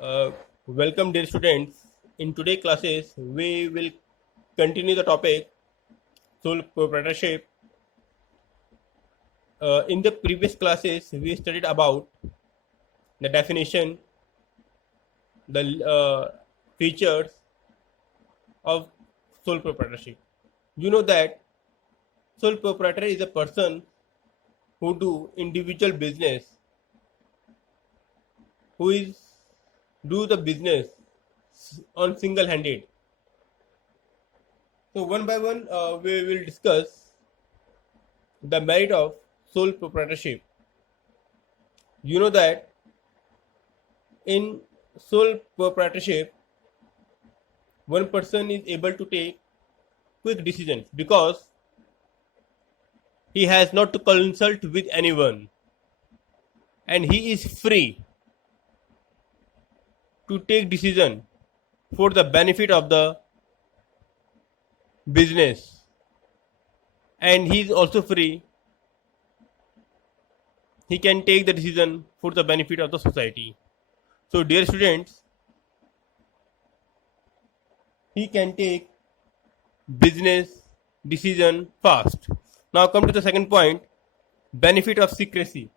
Uh, Welcome, dear students. In today's classes, we will continue the topic sole proprietorship. In the previous classes, we studied about the definition, the features of sole proprietorship. You know that sole proprietor is a person who do individual business, who is do the business on single-handed. So one by one, we will discuss the merit of sole proprietorship. You know that in sole proprietorship, one person is able to take quick decisions because he has not to consult with anyone, and he is free to take decision for the benefit of the business, and he is also free, he can take the decision for the benefit of the society. So dear students, he can take business decision fast. Now come to the second point, benefit of secrecy.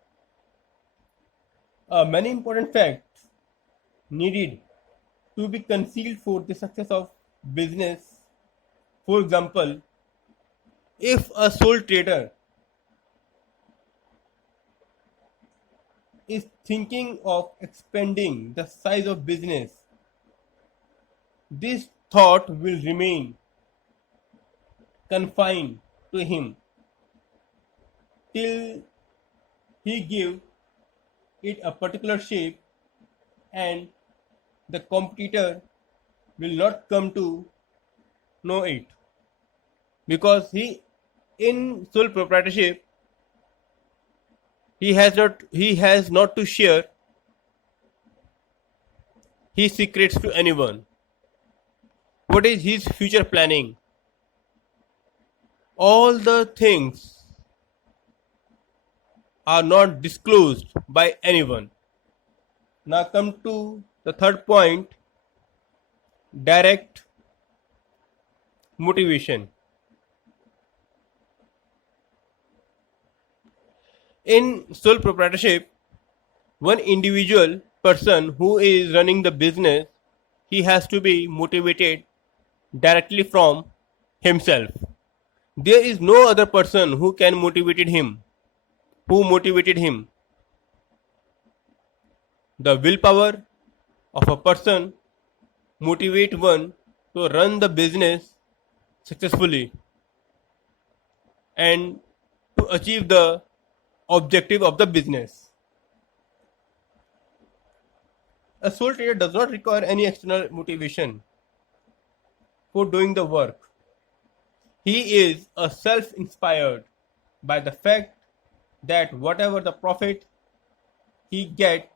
Many important facts needed to be concealed for the success of business. For example, if a sole trader is thinking of expanding the size of business, this thought will remain confined to him till he give it a particular shape, and the competitor will not come to know it, because he in sole proprietorship he has not to share his secrets to anyone. What is his future planning? All the things are not disclosed by anyone. Now come to the third point, direct motivation. In sole proprietorship, one individual person who is running the business, he has to be motivated directly from himself. There is no other person who can motivate him. Who motivated him? The willpower of a person motivate one to run the business successfully and to achieve the objective of the business. A sole trader does not require any external motivation for doing the work. He is a self-inspired by the fact that whatever the profit he get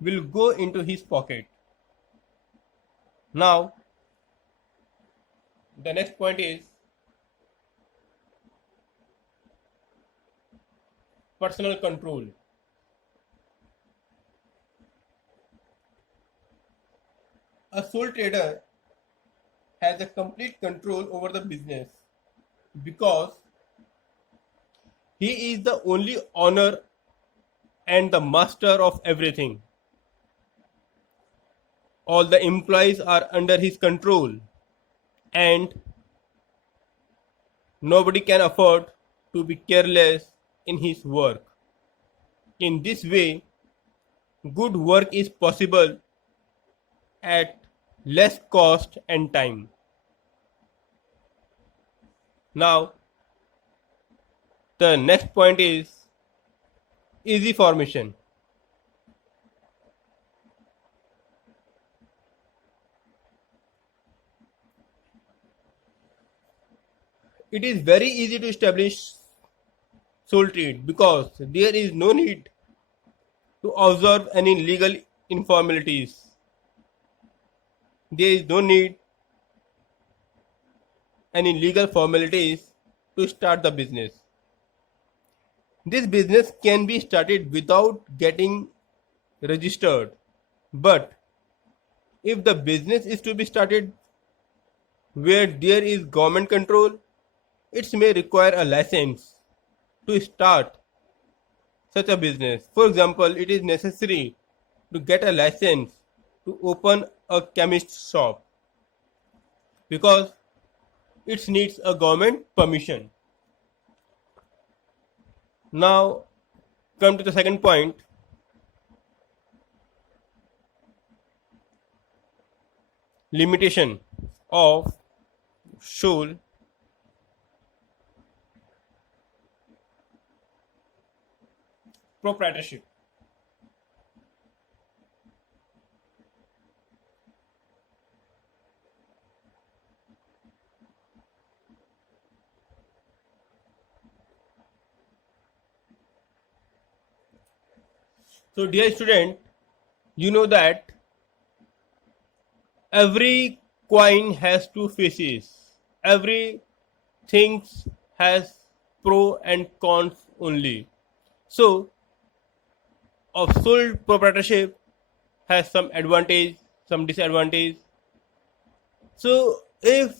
will go into his pocket. Now, the next point is personal control. A sole trader has a complete control over the business because he is the only owner and the master of everything. All the employees are under his control, and nobody can afford to be careless in his work. In this way, good work is possible at less cost and time. Now, the next point is easy formation. It is very easy to establish sole trade because there is no need to observe any legal informalities. There is no need any legal formalities to start the business. This business can be started without getting registered, but if the business is to be started where there is government control, it may require a license to start such a business. For example, it is necessary to get a license to open a chemist shop because it needs a government permission. Now, come to the second point. Limitation of sole proprietorship. So, dear student, you know that every coin has two faces. Every thing has pro and cons only. So, of sole proprietorship has some advantage, some disadvantage. So, if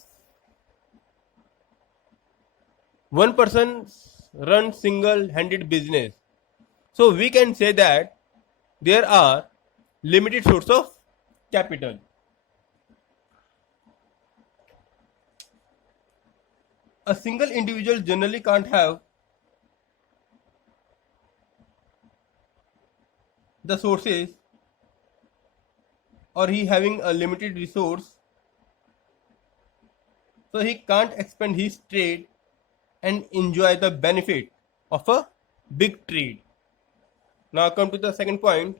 one person runs single-handed business, so we can say that there are limited source of capital. A single individual generally can't have the sources, or he having a limited resource, so he can't expand his trade and enjoy the benefit of a big trade. Now come to the second point.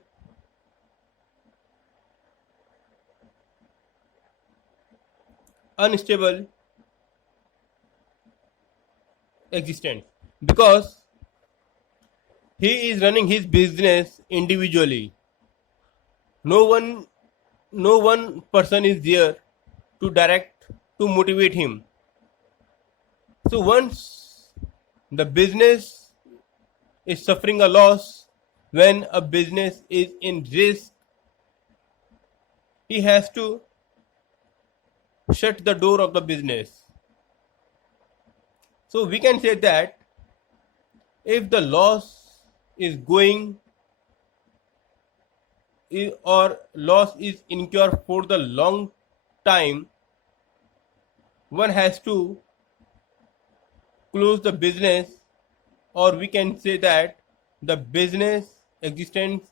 Unstable existence, because he is running his business individually. No one person is there to direct, to motivate him. So once the business is suffering a loss, when a business is in risk, he has to shut the door of the business. So we can say that if the loss is going or loss is incurred for the long time, one has to close the business, or we can say that the business existence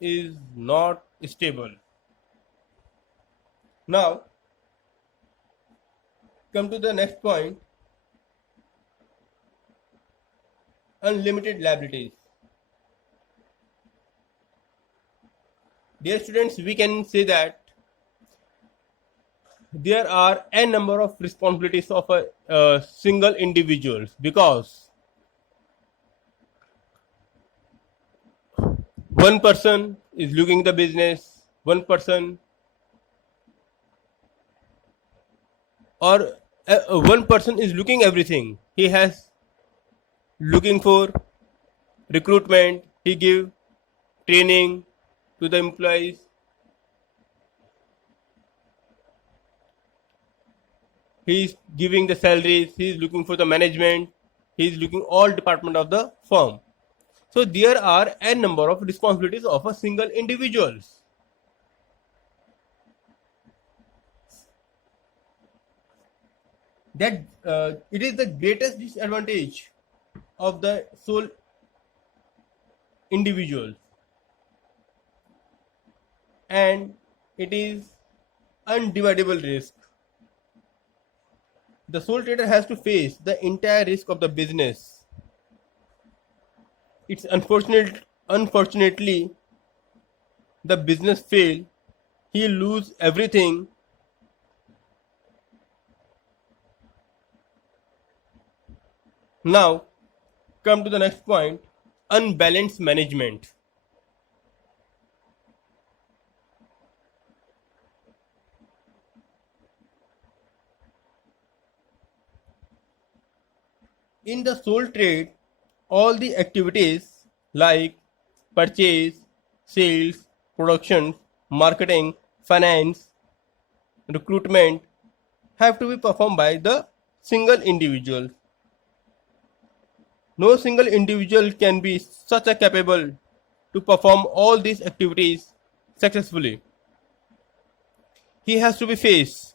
is not stable. Now come to the next point. Unlimited liabilities. Dear students, we can say that there are a number of responsibilities of a single individual, because one person is looking the business, one person or one person is looking everything. He has looking for recruitment, he give training to the employees, he is giving the salaries, he is looking for the management, he is looking all department of the firm. So there are a number of responsibilities of a single individuals. That it is the greatest disadvantage of the sole individuals, and it is undividable risk. The sole trader has to face the entire risk of the business. It's unfortunately the business fail, he lose everything. Now come to the next point. Unbalanced management. In the sole trade, all the activities like purchase, sales, production, marketing, finance, recruitment have to be performed by the single individual. No single individual can be such a capable to perform all these activities successfully. He has to be face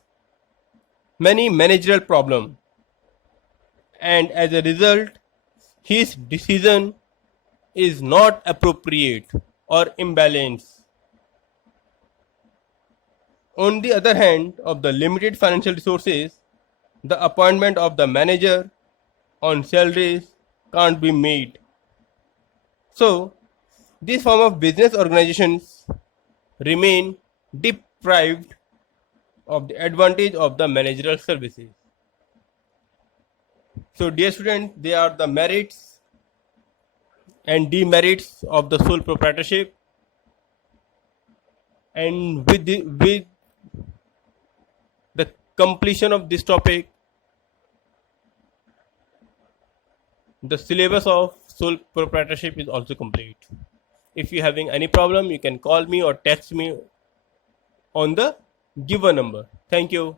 many managerial problems, and as a result his decision is not appropriate or imbalanced. On the other hand, of the limited financial resources, the appointment of the manager on salaries can't be made. So, this form of business organizations remain deprived of the advantage of the managerial services. So, dear students, they are the merits and demerits of the sole proprietorship. And with the completion of this topic, the syllabus of sole proprietorship is also complete. If you are having any problem, you can call me or text me on the given number. Thank you.